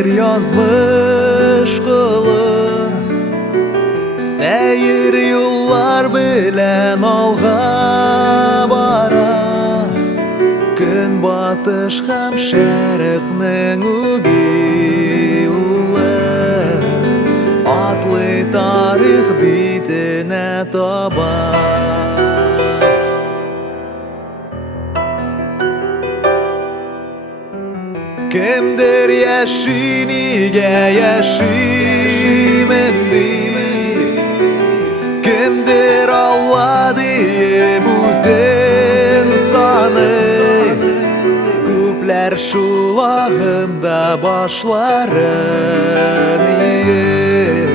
kader yazmış kılı, seyir yollar bilen alğa bara. Gün batış hem şerikning ugi ulu, atlı tarih bitine taba. Kimdir yaşiniga yaşimendi, kimdir Allah diye bu insanı. Küpler şulağında başların iyip,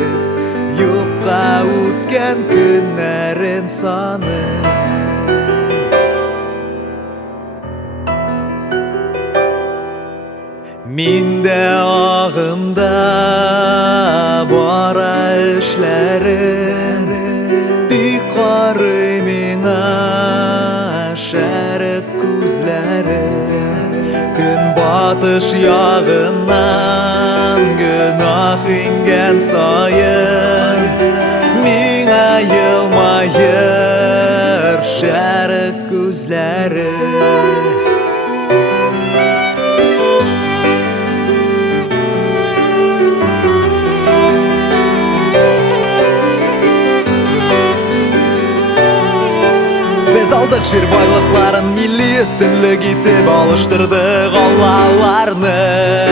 yokka ötken günlerin sanı. Minde ağımda bara işlerim, dikarı mina şerik küzlerim. Gün batış yağından günah ingen sayın, mina yılmayır şerik küzlerim. Biz aldık şir baylıkların milli üstünlük itip alıştırdık Allah'larını.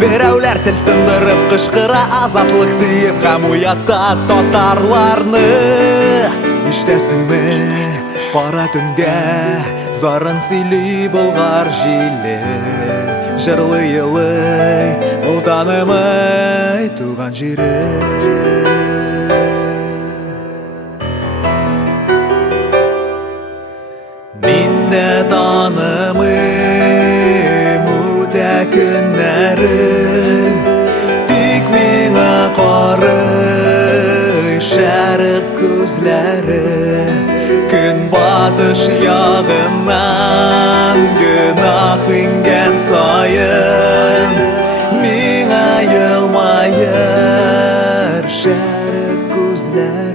Birevler til sındırıp kışkıra azatlık deyip hem uyatta tatarlarını. İştesin mi kara tünde zarın sili bulgar jili, jırlı yılı utanımay tuğan jiri. Minde tanımım öte günlerim, tik mina qarı şerik küzleri. Gün batış yağından günah ingen sayın, mina yılmayır şerik küzleri.